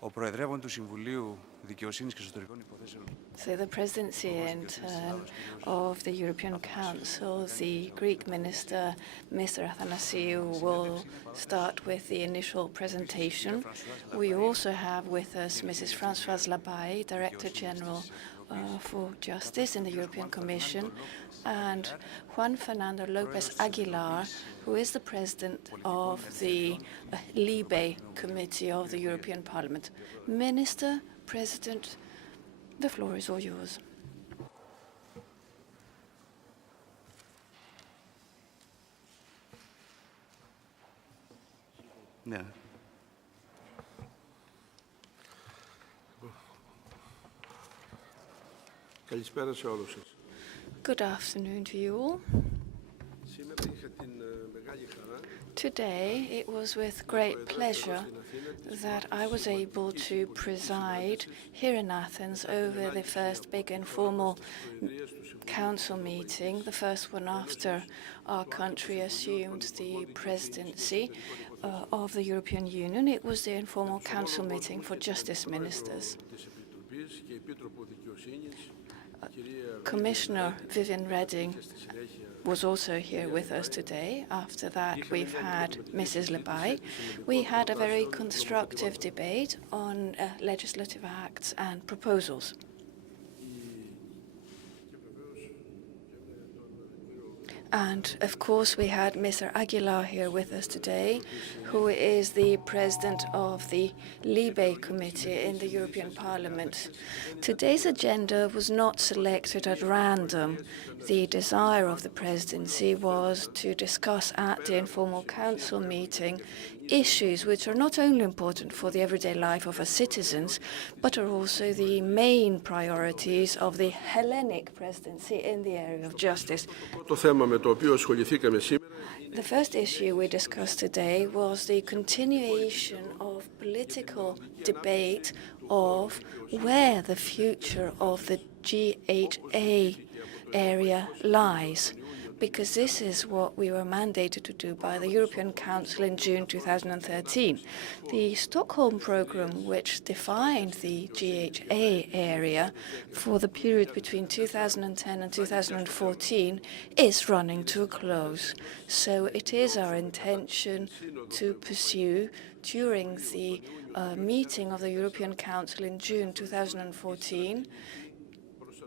Ο Προεδρεύων του Συμβουλίου Δικαιοσύνης και Εσωτερικών Υποθέσεων. So the presidency in turn of the European Council, the Greek minister, Mr. Athanasiou, will start with the initial presentation. We also have with us Mrs. Françoise Labaye, Director General for Justice in the European Commission, and Juan Fernando Lopez Aguilar, who is the president of the Libe Committee of the European Parliament. Minister, President, the floor is all yours. Ναι. Καλησπέρα σε όλους σας. Good afternoon to you all. Σήμερα είχα την μεγάλη χαρά Today, it was with great pleasure that I was able to preside here in Athens over the first big informal council meeting, the first one after our country assumed the presidency of the European Union. It was the informal council meeting for justice ministers. της Επιτροπής και Επίτροπο Δικαιοσύνης, Commissioner Viviane Reding was also here with us today. After that, we've had Mrs. Labaye. We had a very constructive debate on legislative acts and proposals. And, of course, we had Mr. Aguilar here with us today, who is the president of the Libe Committee in the European Parliament. Today's agenda was not selected at random. The desire of the presidency was to discuss at the informal council meeting issues which are not only important for the everyday life of our citizens, but are also the main priorities of the Hellenic presidency in the area of justice. Το θέμα με το οποίο ασχοληθήκαμε σήμερα The first issue we discussed today was the continuation of political debate of where the future of the GHA area lies, because this is what we were mandated to do by the European Council in June 2013. The Stockholm Programme, which defined the GHA area for the period between 2010 and 2014, is running to a close. So it is our intention to pursue, during the meeting of the European Council in June 2014,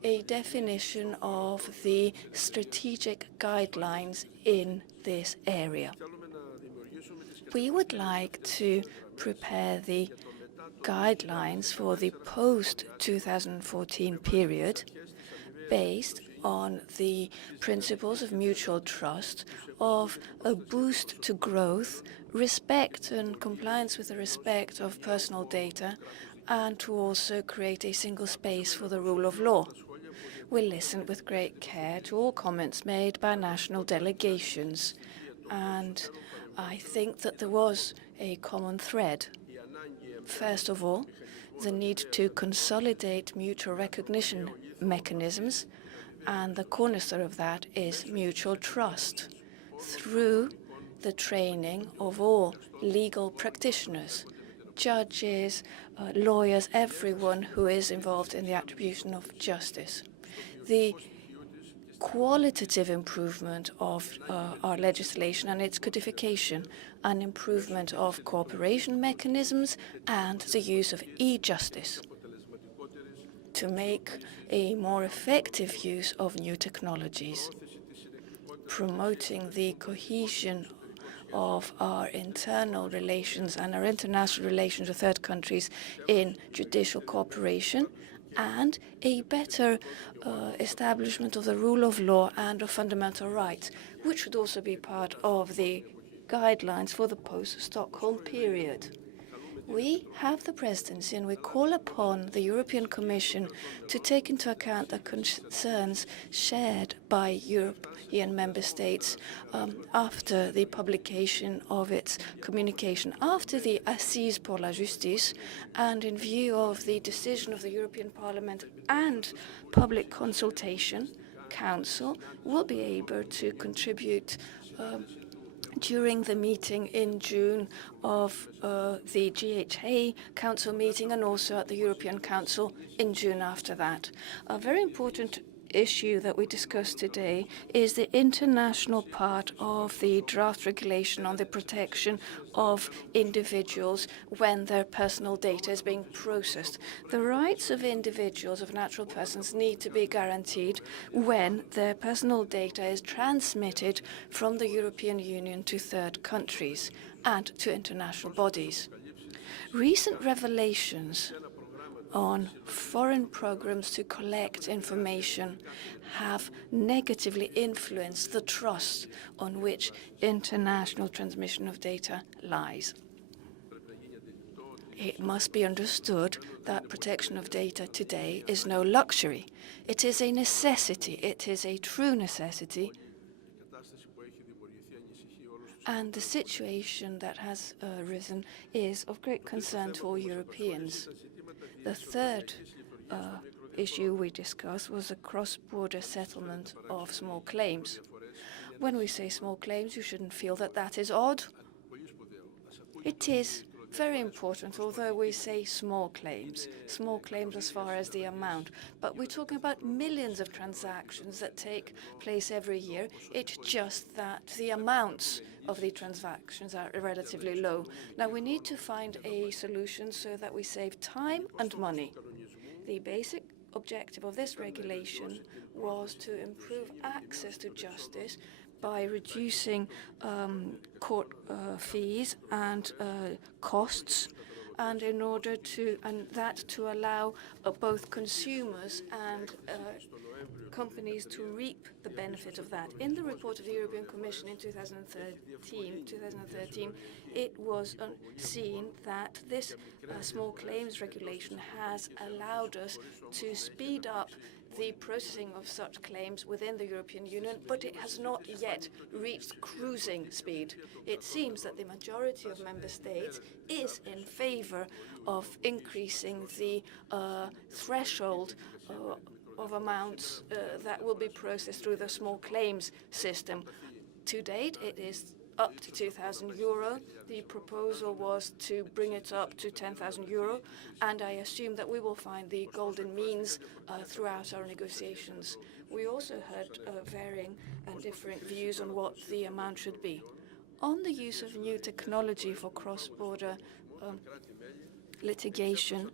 a definition of the strategic guidelines in this area. We would like to prepare the guidelines for the post-2014 period based on the principles of mutual trust, of a boost to growth, respect and compliance with the respect of personal data, and to also create a single space for the rule of law. We listened with great care to all comments made by national delegations, and I think that there was a common thread. First of all, the need to consolidate mutual recognition mechanisms, and the cornerstone of that is mutual trust through the training of all legal practitioners, judges, lawyers, everyone who is involved in the attribution of justice. The qualitative improvement of our legislation and its codification, an improvement of cooperation mechanisms, and the use of e-justice to make a more effective use of new technologies, promoting the cohesion of our internal relations and our international relations with third countries in judicial cooperation, and a better establishment of the rule of law and of fundamental rights, which should also be part of the guidelines for the post-Stockholm period. We have the presidency and we call upon the European Commission to take into account the concerns shared by European member states after the publication of its communication, after the Assises pour la Justice, and in view of the decision of the European Parliament and public consultation. Council will be able to contribute during the meeting in June of the GHA Council meeting and also at the European Council in June after that. A very important issue that we discussed today is the international part of the draft regulation on the protection of individuals when their personal data is being processed. The rights of individuals, of natural persons, need to be guaranteed when their personal data is transmitted from the European Union to third countries and to international bodies. Recent revelations on foreign programs to collect information have negatively influenced the trust on which international transmission of data lies. It must be understood that protection of data today is no luxury. It is a necessity. It is a true necessity. And the situation that has arisen is of great concern to all Europeans. The third issue we discussed was a cross-border settlement of small claims. When we say small claims, you shouldn't feel that that is odd. It is very important, although we say small claims as far as the amount. But we're talking about millions of transactions that take place every year. It's just that the amounts of the transactions are relatively low. Now, we need to find a solution so that we save time and money. The basic objective of this regulation was to improve access to justice by reducing court fees and costs, and in order to allow both consumers and companies to reap the benefit of that. In the report of the European Commission in 2013, it was seen that this small claims regulation has allowed us to speed up the processing of such claims within the European Union, but it has not yet reached cruising speed. It seems that the majority of member states is in favor of increasing the threshold of amounts that will be processed through the small claims system. To date, it is up to 2,000 euro. The proposal was to bring it up to 10,000 euro, and I assume that we will find the golden means throughout our negotiations. We also heard varying and different views on what the amount should be. On the use of new technology for cross-border litigation,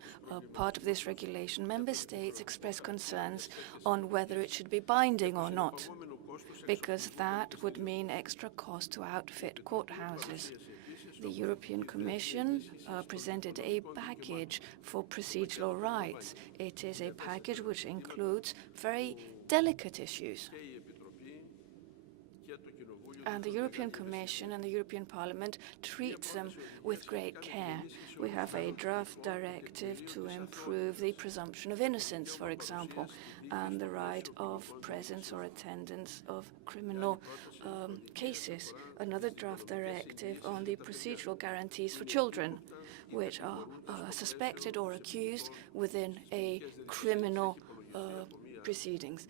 part of this regulation, member states express concerns on whether it should be binding or not, because that would mean extra cost to outfit courthouses. The European Commission presented a package for procedural rights. It is a package which includes very delicate issues. And the European Commission and the European Parliament treat them with great care. We have a draft directive to improve the presumption of innocence, for example, and the right of presence or attendance of criminal cases. Another draft directive on the procedural guarantees for children, which are suspected or accused within a criminal proceedings.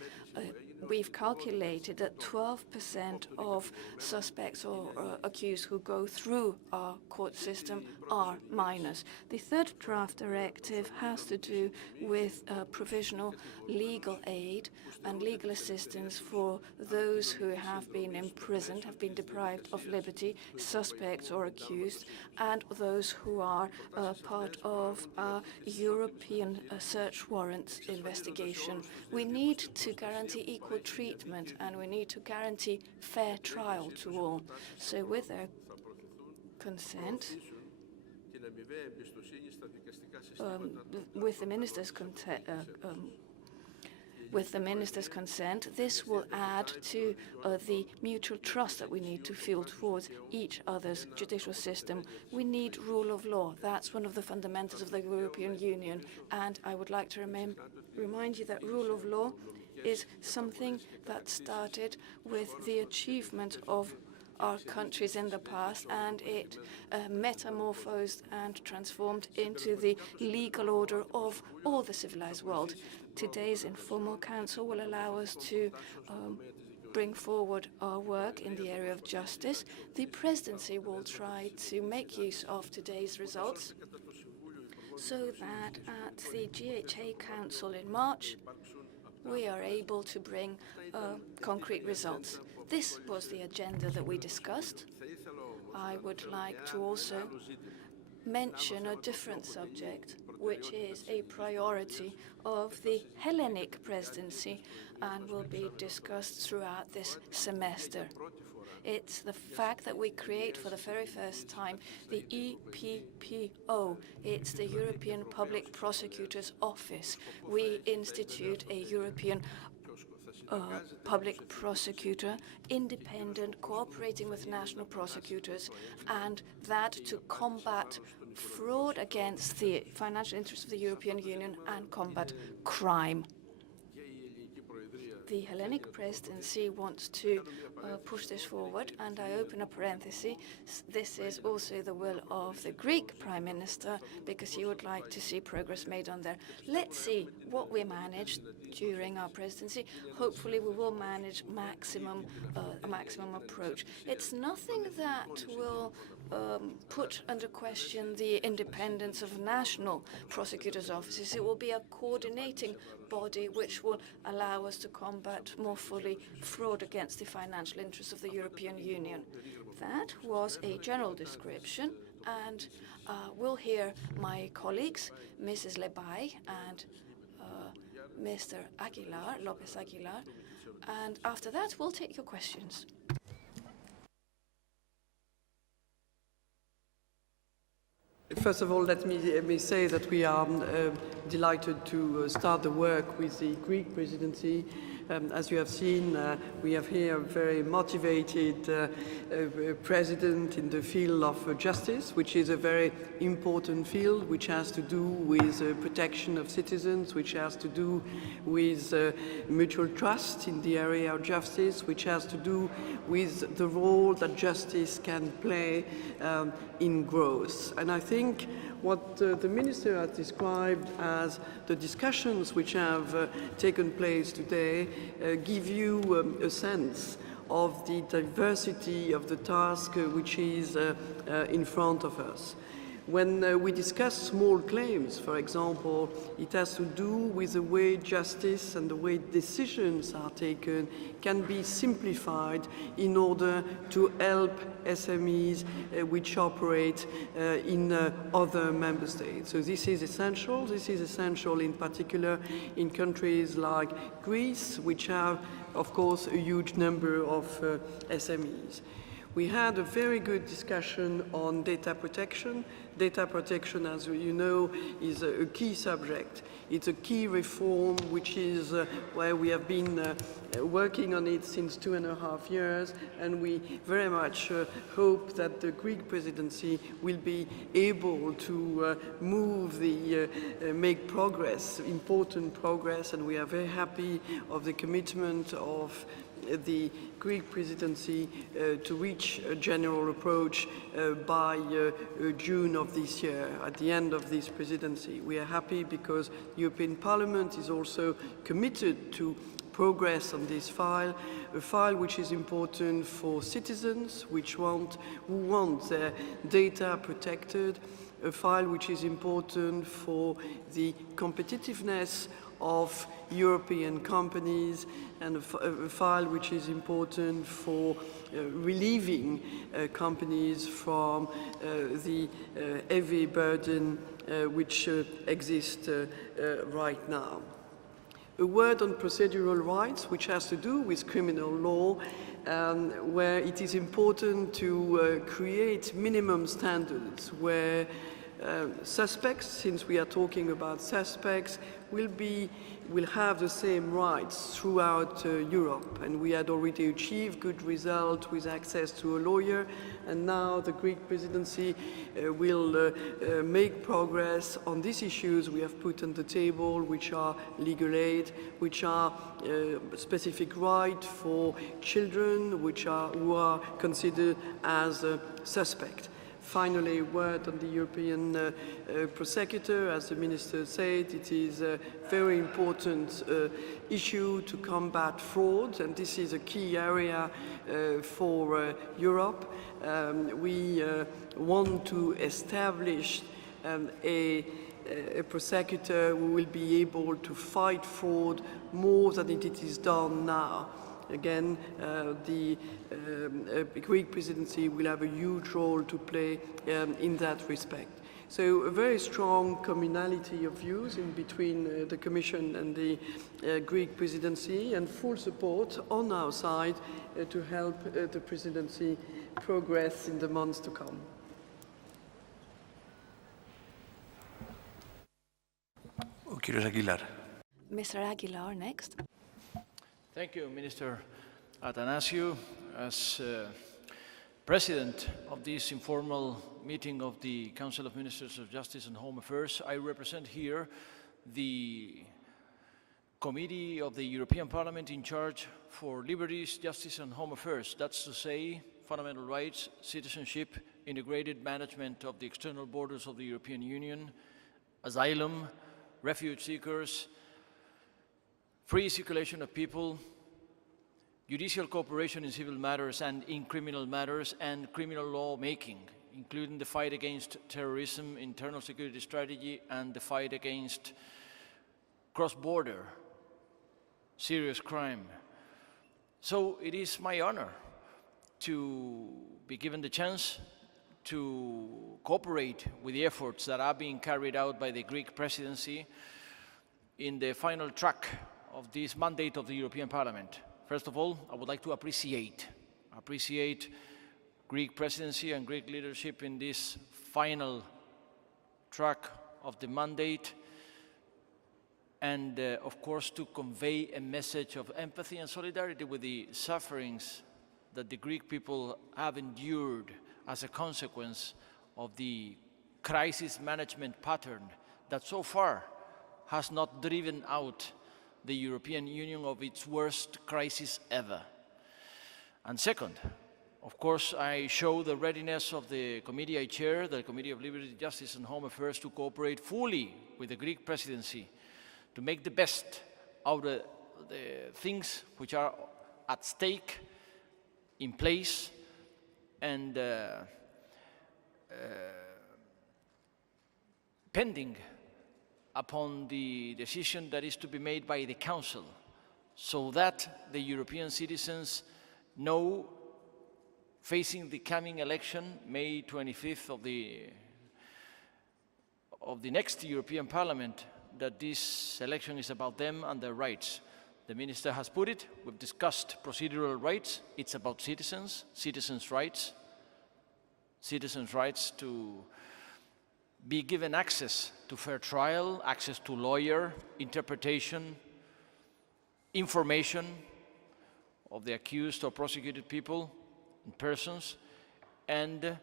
We've calculated that 12% of suspects or accused who go through our court system are minors. The third draft directive has to do with provisional legal aid and legal assistance for those who have been imprisoned, have been deprived of liberty, suspects or accused, and those who are part of a European search warrant investigation. We need to guarantee equal treatment, and we need to guarantee fair trial to all. So with their consent, with the Minister's consent, this will add to the mutual trust that we need to feel towards each other's judicial system. We need rule of law. That's one of the fundamentals of the European Union. And I would like to remind you that rule of law is something that started with the achievement of our countries in the past, and it metamorphosed and transformed into the legal order of all the civilized world. Today's informal council will allow us to bring forward our work in the area of justice. The presidency will try to make use of today's results so that at the GHA Council in March, we are able to bring concrete results. This was the agenda that we discussed. I would like to also mention a different subject, which is a priority of the Hellenic presidency and will be discussed throughout this semester. It's the fact that we create for the very first time the EPPO. It's the European Public Prosecutor's Office. We institute a European public prosecutor, independent, cooperating with national prosecutors, and that to combat fraud against the financial interests of the European Union and combat crime. The Hellenic presidency wants to push this forward, and I open a parenthesis. This is also the will of the Greek Prime Minister, because he would like to see progress made on there. Let's see what we manage during our presidency. Hopefully we will manage a maximum approach. It's nothing that will put under question the independence of national prosecutors' offices. It will be a coordinating body which will allow us to combat more fully fraud against the financial interests of the European Union. That was a general description, and we'll hear my colleagues, Mrs. Lebay and Mr. Lopez Aguilar, and after that we'll take your questions. First of all, let me say that we are delighted to start the work with the Greek presidency. As you have seen, we have here a very motivated president in the field of justice, which is a very important field, which has to do with protection of citizens, which has to do with mutual trust in the area of justice, which has to do with the role that justice can play in growth. And I think what the Minister has described as the discussions which have taken place today give you a sense of the diversity of the task which is in front of us. When we discuss small claims, for example, it has to do with the way justice and the way decisions are taken can be simplified in order to help SMEs which operate in other member states. So this is essential. This is essential in particular in countries like Greece, which have, of course, a huge number of SMEs. We had a very good discussion on data protection. Data protection, as you know, is a key subject. It's a key reform, which is where we have been working on it since 2.5 years, and we very much hope that the Greek presidency will be able to make progress, important progress, and we are very happy of the commitment of the Greek presidency to reach a general approach by June of this year, at the end of this presidency. We are happy because the European Parliament is also committed to progress on this file, a file which is important for citizens who want their data protected, a file which is important for the competitiveness of European companies, and a file which is important for relieving companies from the heavy burden which exists right now. A word on procedural rights, which has to do with criminal law, where it is important to create minimum standards where suspects, since we are talking about suspects, will have the same rights throughout Europe. And we had already achieved good results with access to a lawyer, and now the Greek presidency will make progress on these issues we have put on the table, which are legal aid, which are specific right for children who are considered as suspect. Finally, a word on the European prosecutor. As the Minister said, it is a very important issue to combat fraud, and this is a key area for Europe. We want to establish a prosecutor who will be able to fight fraud more than it is done now. Again, the Greek presidency will have a huge role to play in that respect. So a very strong communality of views in between the Commission and the Greek presidency, and full support on our side to help the presidency progress in the months to come. Ο κύριος Αγγιλάρ. Mr. Aguilar next. Thank you, Minister Athanasiou. As President of this informal meeting of the Council of Ministers of Justice and Home Affairs, I represent here the Committee of the European Parliament in charge for Liberties, Justice and Home Affairs. That's to say, fundamental rights, citizenship, integrated management of the external borders of the European Union, asylum, refuge seekers, free circulation of people, judicial cooperation in civil matters and in criminal matters, and criminal law making, including the fight against terrorism, internal security strategy, and the fight against cross-border serious crime. So it is my honor to be given the chance to cooperate with the efforts that are being carried out by the Greek presidency in the final track of this mandate of the European Parliament. First of all, I would like to appreciate Greek presidency and Greek leadership in this final track of the mandate, and of course to convey a message of empathy and solidarity with the sufferings that the Greek people have endured as a consequence of the crisis management pattern that so far has not driven out the European Union of its worst crisis ever. And second, of course, I show the readiness of the committee I chair, the Committee of Liberty, Justice and Home Affairs, to cooperate fully with the Greek presidency to make the best out of the things which are at stake, in place, and pending upon the decision that is to be made by the Council, so that the European citizens know, facing the coming election, May 25th of the next European Parliament, that this election is about them and their rights. The Minister has put it, we've discussed procedural rights, it's about citizens, citizens' rights to be given access to fair trial, access to lawyer, interpretation, information of the accused or prosecuted people and persons, and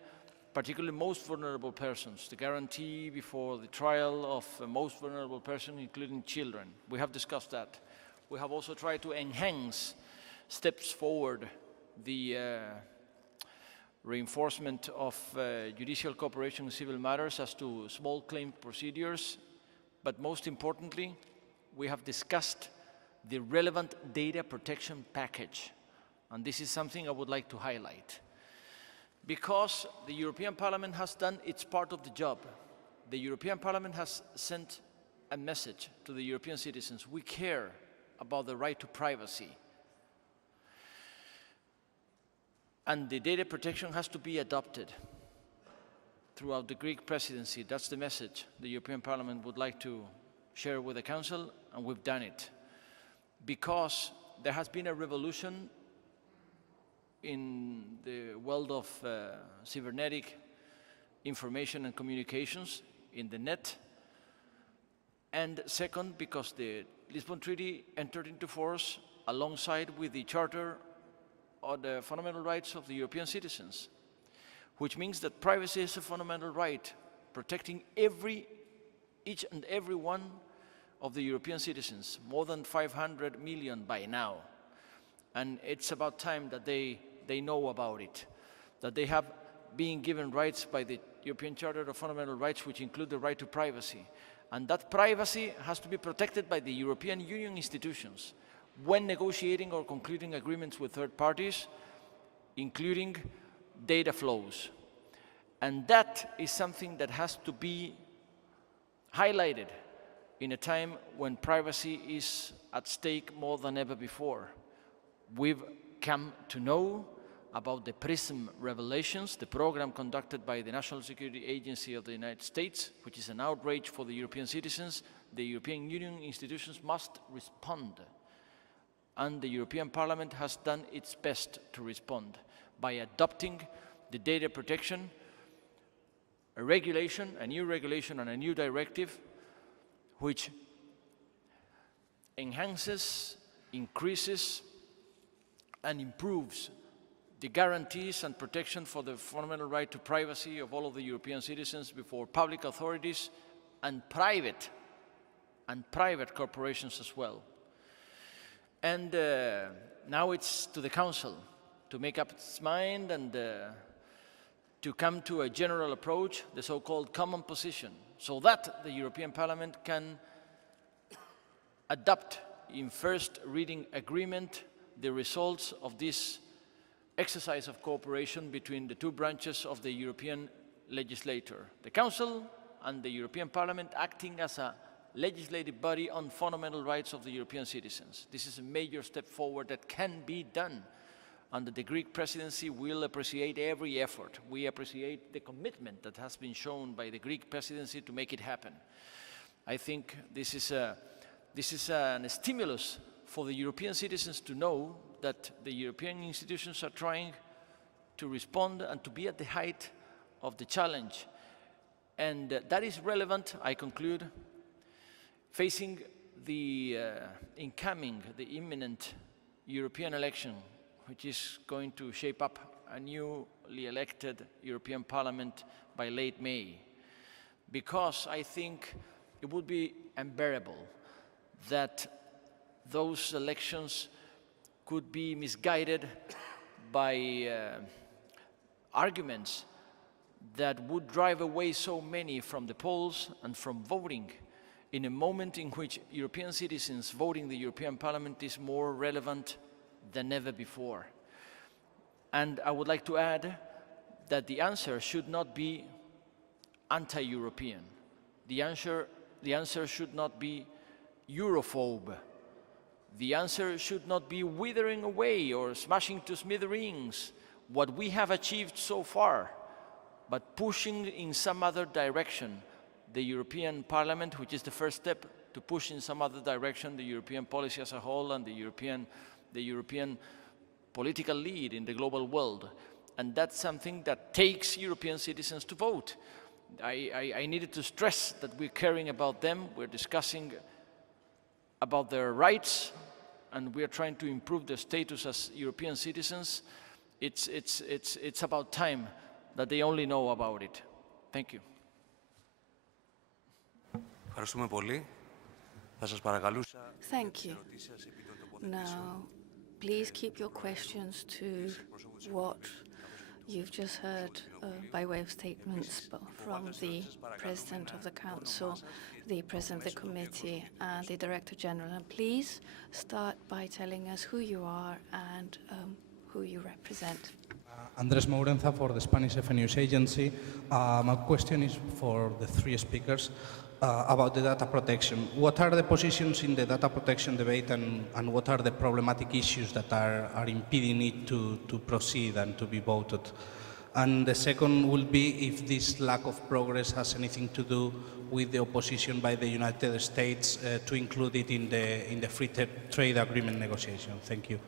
particularly most vulnerable persons, the guarantee before the trial of most vulnerable persons, including children. We have discussed that. We have also tried to enhance steps forward the reinforcement of judicial cooperation in civil matters as to small claim procedures, but most importantly, we have discussed the relevant data protection package, and this is something I would like to highlight. Because the European Parliament has done its part of the job. The European Parliament has sent a message to the European citizens. We care about the right to privacy. And the data protection has to be adopted throughout the Greek presidency. That's the message the European Parliament would like to share with the Council, and we've done it. Because there has been a revolution in the world of cybernetic information and communications in the net. And second, because the Lisbon Treaty entered into force alongside with the Charter on the fundamental rights of the European citizens, which means that privacy is a fundamental right, protecting each and every one of the European citizens, more than 500 million by now. And it's about time that they know about it, that they have being given rights by the European Charter of Fundamental Rights, which include the right to privacy. And that privacy has to be protected by the European Union institutions when negotiating or concluding agreements with third parties, including data flows. And that is something that has to be highlighted in a time when privacy is at stake more than ever before. We've come to know about the PRISM revelations, the program conducted by the National Security Agency of the United States, which is an outrage for the European citizens. The European Union institutions must respond. And the European Parliament has done its best to respond by adopting the data protection, a regulation, a new regulation and a new directive, which enhances, increases, and improves the guarantees and protection for the fundamental right to privacy of all of the European citizens before public authorities and private corporations as well. And now it's to the Council to make up its mind and to come to a general approach, the so-called common position, so that the European Parliament can adopt in first reading agreement the results of this exercise of cooperation between the two branches of the European legislator, the Council and the European Parliament, acting as a legislative body on fundamental rights of the European citizens. This is a major step forward that can be done, and the Greek presidency will appreciate every effort. We appreciate the commitment that has been shown by the Greek presidency to make it happen. I think this is a stimulus for the European citizens to know that the European institutions are trying to respond and to be at the height of the challenge. And that is relevant, I conclude, facing the imminent European election, which is going to shape up a newly elected European Parliament by late May. Because I think it would be unbearable that those elections could be misguided by arguments that would drive away so many from the polls and from voting in a moment in which European citizens voting the European Parliament is more relevant than ever before. And I would like to add that the answer should not be anti-European. The answer should not be Europhobe. The answer should not be withering away or smashing to smithereens what we have achieved so far, but pushing in some other direction the European Parliament, which is the first step to push in some other direction the European policy as a whole and the European political lead in the global world. And that's something that takes European citizens to vote. I needed to stress that we're caring about them, we're discussing about their rights, and we are trying to improve their status as European citizens. It's about time that they only know about it. Thank you. Ευχαριστούμε πολύ. Θα σας παρακαλούσα Thank you. Now, please keep your questions to what you've just heard by way of statements from the President of the Council, the President of the Committee, and the Director General. And please start by telling us who you are and who you represent. Andrés Mourenza for the Spanish FA News Agency. My question is for the three speakers about the data protection. What are the positions in the data protection debate and what are the problematic issues that are impeding it to proceed and to be voted? And the second will be if this lack of progress has anything to do with the opposition by the United States to include it in the free trade agreement negotiation. Thank you.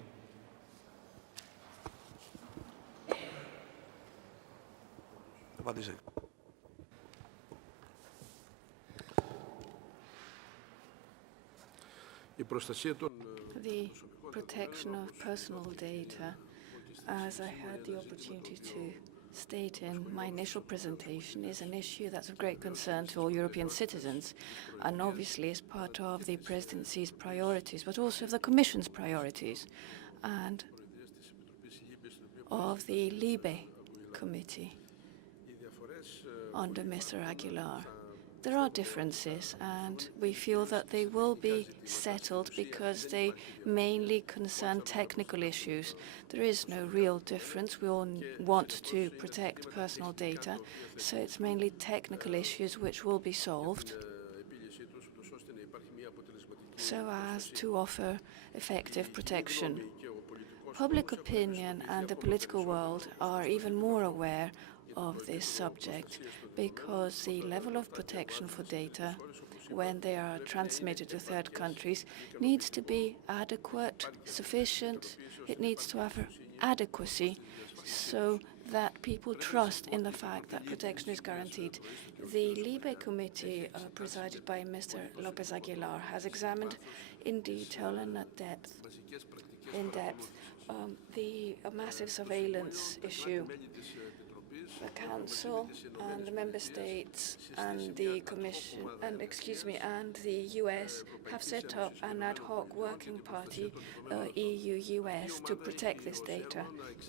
The protection of personal data, as I had the opportunity to state in my initial presentation, is an issue that's of great concern to all European citizens, and obviously is part of the Presidency's priorities, but also of the Commission's priorities, and of the LIBE Committee, under Mr. Aguilar. There are differences, and we feel that they will be settled because they mainly concern technical issues. There is no real difference. We all want to protect personal data, so it's mainly technical issues which will be solved so as to offer effective protection. Public opinion and the political world are even more aware of this subject because the level of protection for data when they are transmitted to third countries needs to be adequate, sufficient. It needs to have adequacy so that people trust in the fact that protection is guaranteed. The Libe Committee, presided by Mr. López Aguilar, has examined in detail and in depth the massive surveillance issue. The Council and the Member States and the Commission and the US have set up an ad hoc working party, EU-US, to protect this data.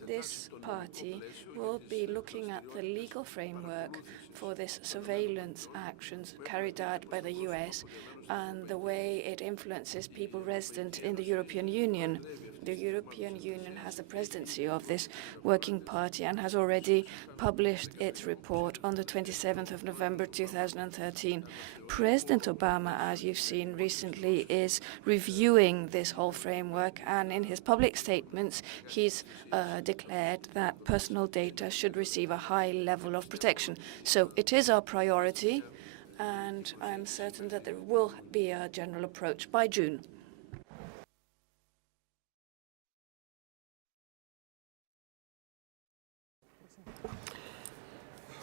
This party will be looking at the legal framework for this surveillance actions carried out by the US and the way it influences people resident in the European Union. The European Union has the presidency of this working party and has already published its report on the 27th of November 2013. President Obama, as you've seen recently, is reviewing this whole framework, and in his public statements, he's declared that personal data should receive a high level of protection. So it is our priority, and I'm certain that there will be a general approach by June.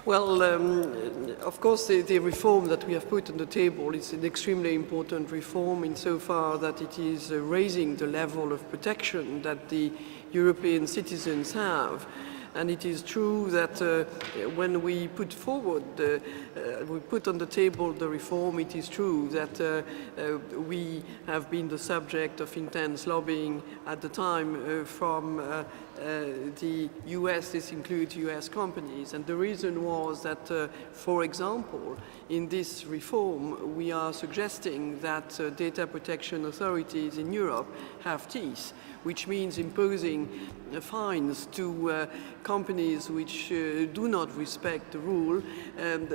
Well, of course, the reform that we have put on the table is an extremely important reform insofar that it is raising the level of protection that the European citizens have. And it is true that when we put forward, we put on the table the reform, it is true that we have been the subject of intense lobbying at the time from the US. This includes US companies. And the reason was that, for example, in this reform, we are suggesting that data protection authorities in Europe have teeth, which means imposing fines to companies which do not respect the rule, and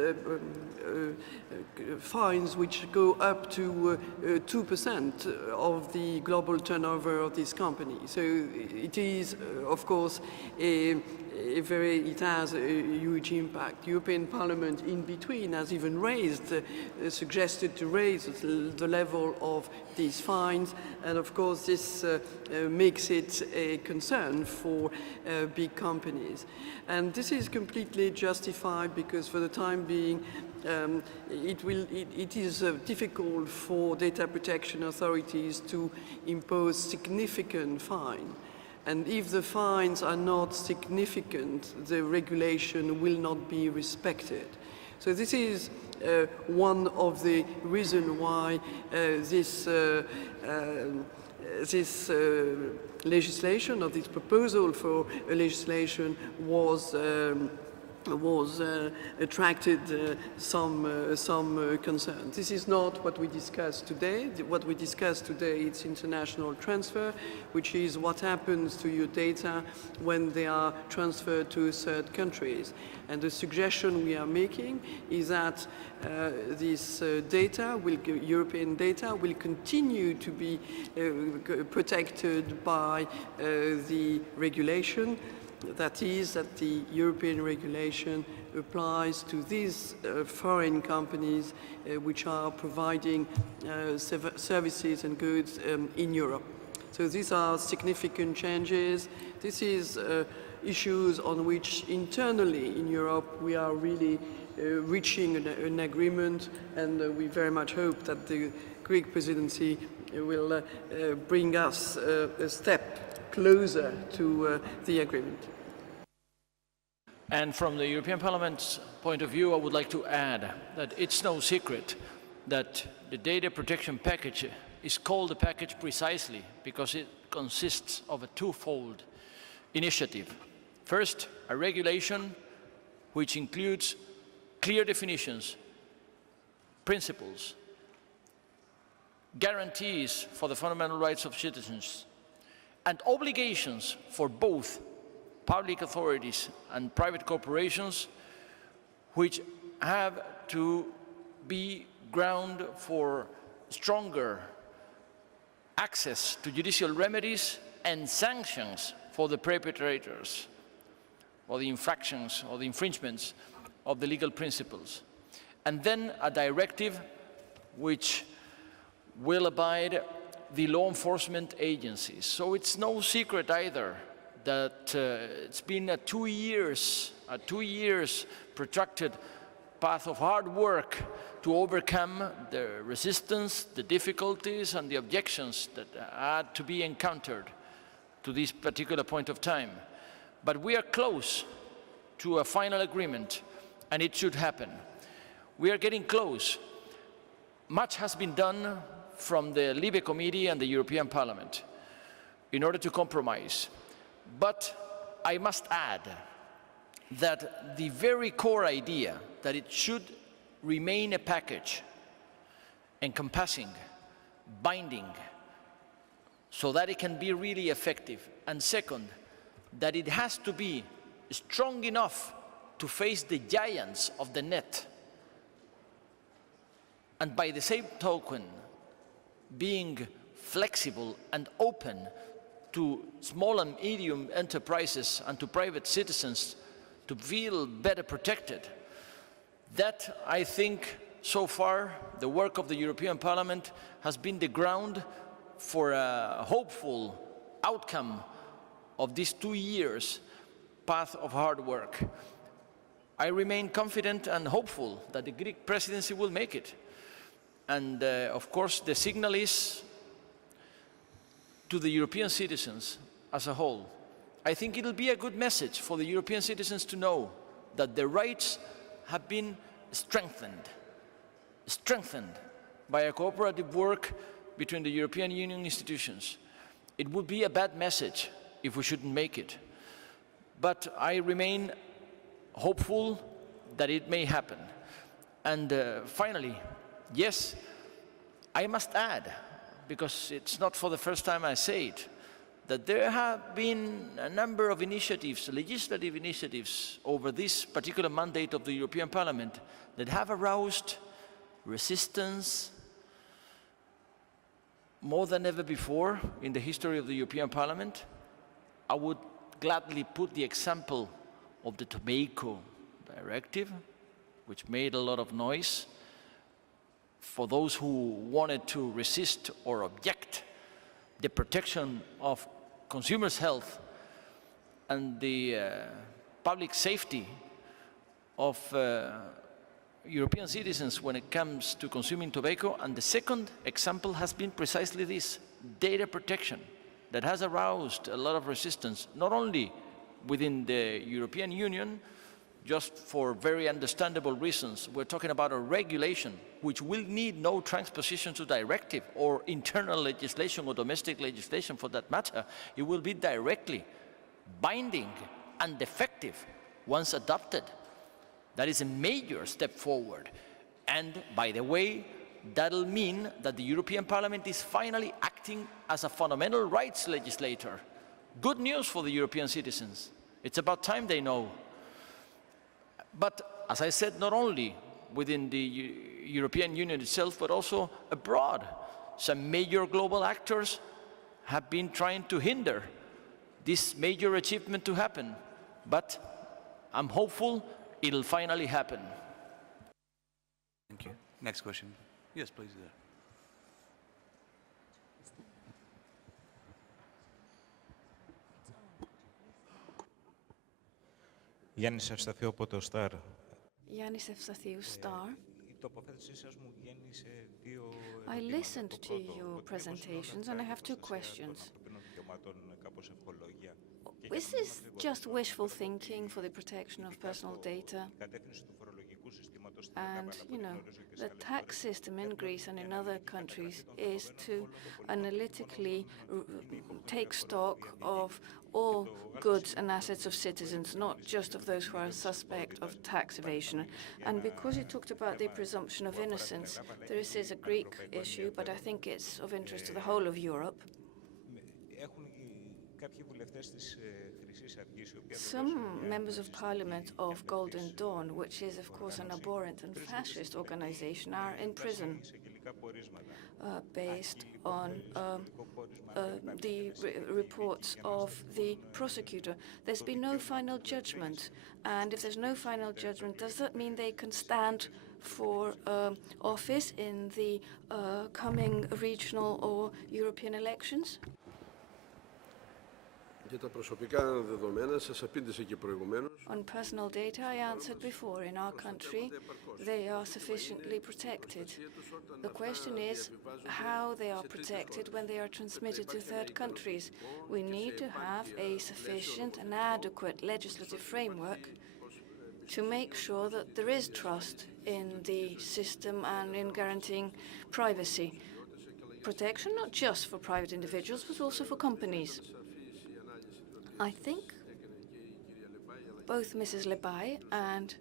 fines which go up to 2% of the global turnover of this company. So it is, of course, it has a huge impact. The European Parliament, in between, has even suggested to raise the level of these fines, and of course this makes it a concern for big companies. And this is completely justified because for the time being, it is difficult for data protection authorities to impose significant fines. And if the fines are not significant, the regulation will not be respected. So this is one of the reasons why this legislation, or this proposal for a legislation was attracted some concern. This is not what we discussed today. What we discussed today is international transfer, which is what happens to your data when they are transferred to third countries. And the suggestion we are making is that this European data will continue to be protected by the regulation. That is, that the European regulation applies to these foreign companies which are providing services and goods in Europe. So these are significant changes. This is issues on which internally in Europe we are really reaching an agreement, and we very much hope that the Greek presidency will bring us a step closer to the agreement. And from the European Parliament's point of view, I would like to add that it's no secret that the data protection package is called a package precisely because it consists of a twofold initiative. First, a regulation which includes clear definitions, principles, guarantees for the fundamental rights of citizens, and obligations for both public authorities and private corporations, which have to be ground for stronger access to judicial remedies and sanctions for the perpetrators, or the infractions or the infringements of the legal principles. And then a directive which will abide the law enforcement agencies. So it's no secret either that it's been a 2 years protracted path of hard work to overcome the resistance, the difficulties, and the objections that had to be encountered to this particular point of time. But we are close to a final agreement, and it should happen. We are getting close. Much has been done from the Libe Committee and the European Parliament in order to compromise. But I must add that the very core idea that it should remain a package encompassing, binding, so that it can be really effective. And second, that it has to be strong enough to face the giants of the net. And by the same token, being flexible and open to small and medium enterprises and to private citizens to feel better protected. That, I think, so far, the work of the European Parliament has been the ground for a hopeful outcome of these 2 years' path of hard work. I remain confident and hopeful that the Greek presidency will make it. And of course, the signal is to the European citizens as a whole. I think it'll be a good message for the European citizens to know that their rights have been strengthened by a cooperative work between the European Union institutions. It would be a bad message if we shouldn't make it. But I remain hopeful that it may happen. And finally, yes, I must add, because it's not for the first time I say it, that there have been a number of initiatives, legislative initiatives, over this particular mandate of the European Parliament that have aroused resistance more than ever before in the history of the European Parliament. I would gladly put the example of the Tobacco Directive, which made a lot of noise for those who wanted to resist or object the protection of consumers' health and the public safety of European citizens when it comes to consuming tobacco. And the second example has been precisely this, data protection, that has aroused a lot of resistance, not only within the European Union, just for very understandable reasons. We're talking about a regulation which will need no transposition to directive or internal legislation or domestic legislation for that matter. It will be directly binding and effective once adopted. That is a major step forward. And by the way, that'll mean that the European Parliament is finally acting as a fundamental rights legislator. Good news for the European citizens. It's about time they know. But as I said, not only within the European Union itself, but also abroad. Some major global actors have been trying to hinder this major achievement to happen. But I'm hopeful it'll finally happen. Thank you. Next question. Yes, please. Γιάννης Ευσταθίου από το ΣΤΑΡ. Γιάννης Ευσταθίου, Star. Η τοποθέτησή σας μου γέννησε δύο I listened to your presentations and I have two questions. Is this just wishful thinking for the protection of personal data? And, the tax system in Greece and in other countries is to analytically take stock of all goods and assets of citizens, not just of those who are suspect of tax evasion. And because you talked about the presumption of innocence, this is a Greek issue, but I think it's of interest to the whole of Europe. Some members of parliament of Golden Dawn, which is, of course, an abhorrent and fascist organization, are in prison based on the reports of the prosecutor. There's been no final judgment. And if there's no final judgment, does that mean they can stand for office in the coming regional or European elections? On personal data, I answered before. In our country, they are sufficiently protected. The question is how they are protected when they are transmitted to third countries. We need to have a sufficient and adequate legislative framework to make sure that there is trust in the system and in guaranteeing privacy. Protection not just for private individuals, but also for companies. I think both Mrs. Lebai and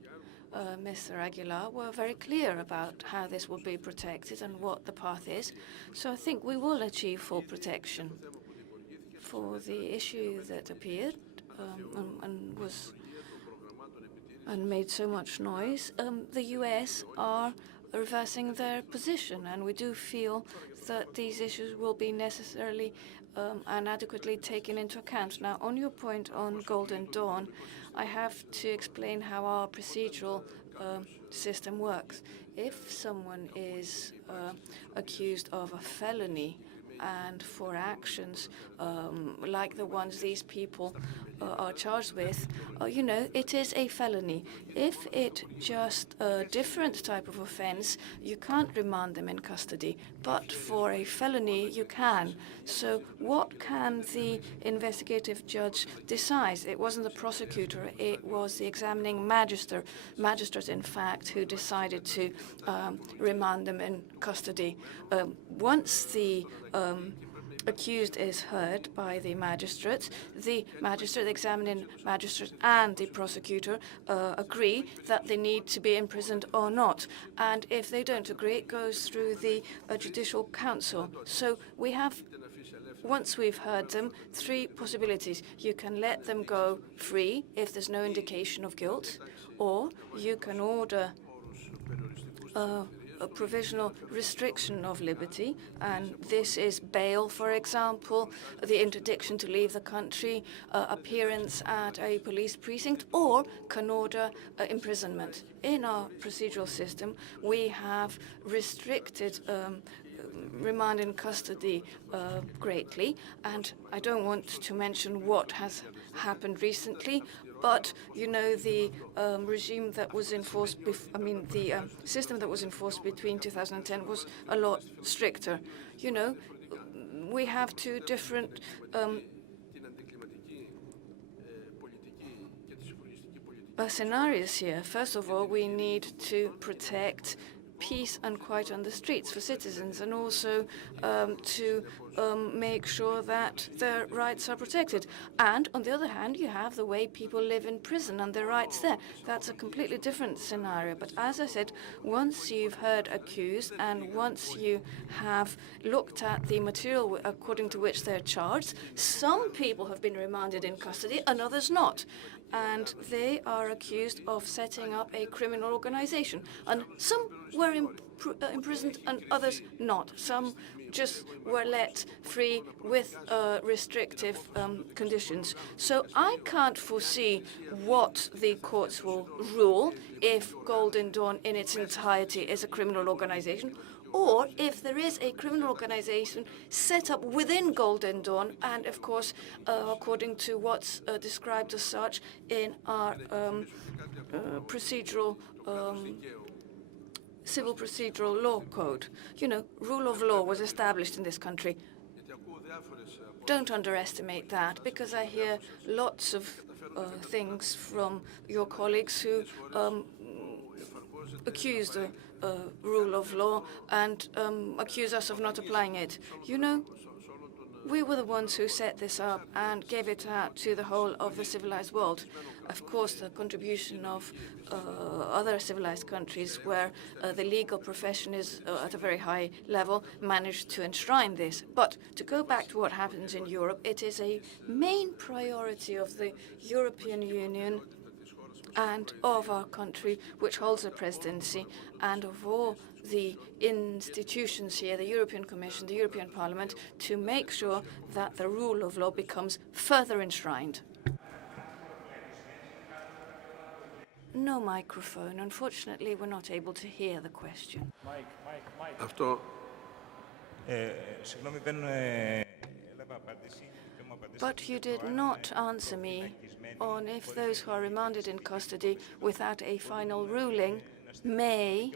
Mr. Aguilar were very clear about how this will be protected and what the path is. So I think we will achieve full protection. For the issue that appeared and made so much noise, the US are reversing their position, and we do feel that these issues will be necessarily and adequately taken into account. Now, on your point on Golden Dawn, I have to explain how our procedural system works. If someone is accused of a felony and for actions like the ones these people are charged with, it is a felony. If it just a different type of offense, you can't remand them in custody. But for a felony, you can. So what can the investigative judge decide? It wasn't the prosecutor, it was the examining magistrate, in fact, who decided to remand them in custody. Once the accused is heard by the magistrate, the examining magistrate, and the prosecutor agree that they need to be imprisoned or not. And if they don't agree, it goes through the Judicial Council. So we have, once we've heard them, three possibilities. You can let them go free if there's no indication of guilt, or you can order a provisional restriction of liberty, and this is bail, for example, the interdiction to leave the country, appearance at a police precinct, or can order imprisonment. In our procedural system, we have restricted remand in custody greatly, and I don't want to mention what has happened recently, but the regime that was enforced, the system that was enforced between 2010 was a lot stricter. We have two different scenarios here. First of all, we need to protect peace and quiet on the streets for citizens, and also to make sure that their rights are protected. And on the other hand, you have the way people live in prison and their rights there. That's a completely different scenario. But as I said, once you've heard accused and once you have looked at the material according to which they're charged, some people have been remanded in custody and others not. And they are accused of setting up a criminal organization. And some were imprisoned and others not. Some just were let free with restrictive conditions. So I can't foresee what the courts will rule if Golden Dawn in its entirety is a criminal organization, or if there is a criminal organization set up within Golden Dawn, and of course, according to what's described as such in our civil procedural law code. Rule of law was established in this country. Don't underestimate that, because I hear lots of things from your colleagues who accuse the rule of law and accuse us of not applying it. You know, we were the ones who set this up and gave it out to the whole of the civilized world. Of course, the contribution of other civilized countries where the legal profession is at a very high level managed to enshrine this. But to go back to what happens in Europe, it is a main priority of the European Union and of our country, which holds the presidency, and of all the institutions here, the European Commission, the European Parliament, to make sure that the rule of law becomes further enshrined. No microphone. Unfortunately, we're not able to hear the question. Αυτό Συγγνώμη, δεν έλαβα απάντηση. But you did not answer me on if those who are remanded in custody without a final ruling may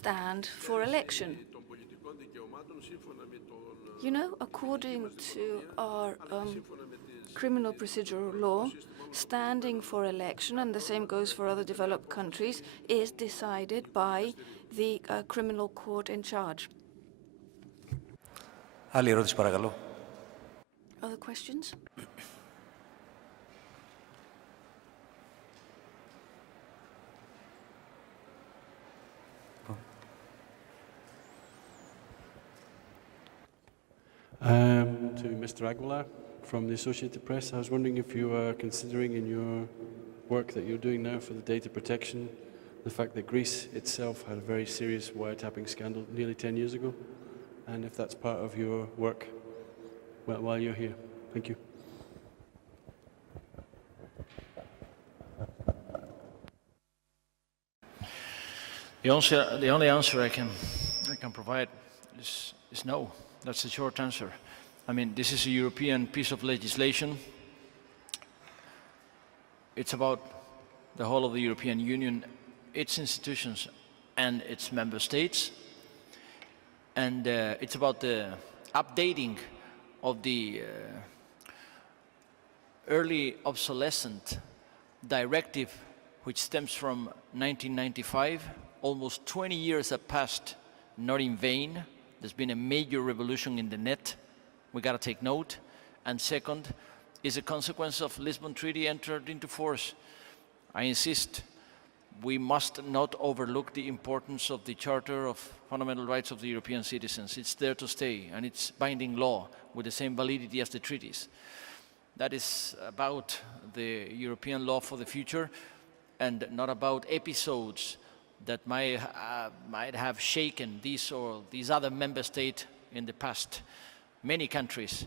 stand for election. των πολιτικών δικαιωμάτων σύμφωνα με τον You know, according to our criminal procedural law, standing for election, and the same goes for other developed countries, is decided by the criminal court in charge. Άλλη ερώτηση, παρακαλώ. Other questions? To Mr. Aguilar from the Associated Press, I was wondering if you are considering in your work that you're doing now for the data protection, the fact that Greece itself had a very serious wiretapping scandal nearly 10 years ago, and if that's part of your work while you're here. Thank you. The only answer I can provide is no. That's the short answer. I mean, this is a European piece of legislation. It's about the whole of the European Union, its institutions and its member states. And it's about the updating of the early obsolescent directive, which stems from 1995. Almost 20 years have passed, not in vain. There's been a major revolution in the net. We got to take note. And second, is a consequence of Lisbon Treaty entered into force. I insist, we must not overlook the importance of the Charter of Fundamental Rights of the European citizens. It's there to stay, and it's binding law with the same validity as the treaties. That is about the European law for the future, and not about episodes that might have shaken this or these other member state in the past. Many countries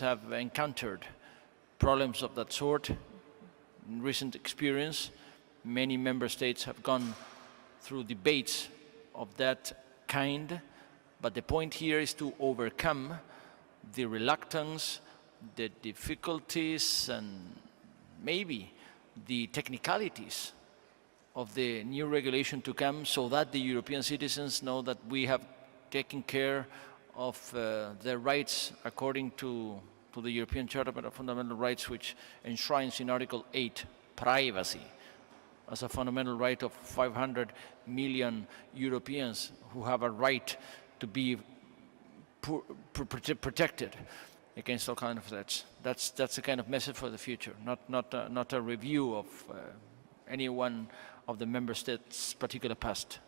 have encountered problems of that sort in recent experience. Many member states have gone through debates of that kind, but the point here is to overcome the reluctance, the difficulties, and maybe the technicalities of the new regulation to come, so that the European citizens know that we have taken care of their rights according to the European Charter of Fundamental Rights, which enshrines in Article 8 privacy as a fundamental right of 500 million Europeans who have a right to be protected against all kinds of threats. That's the kind of message for the future, not a review of any one of the member states' particular past.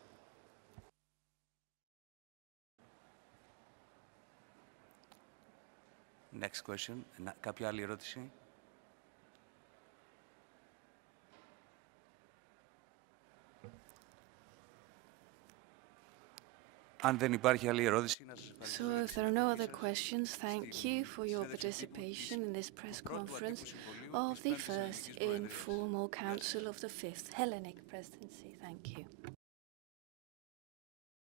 Next question. Κάποια άλλη ερώτηση. Αν δεν υπάρχει άλλη ερώτηση, να σας ευχαριστώ. So if there are no other questions, thank you for your participation in this press conference of the first informal council of the 5th Hellenic presidency. Thank you.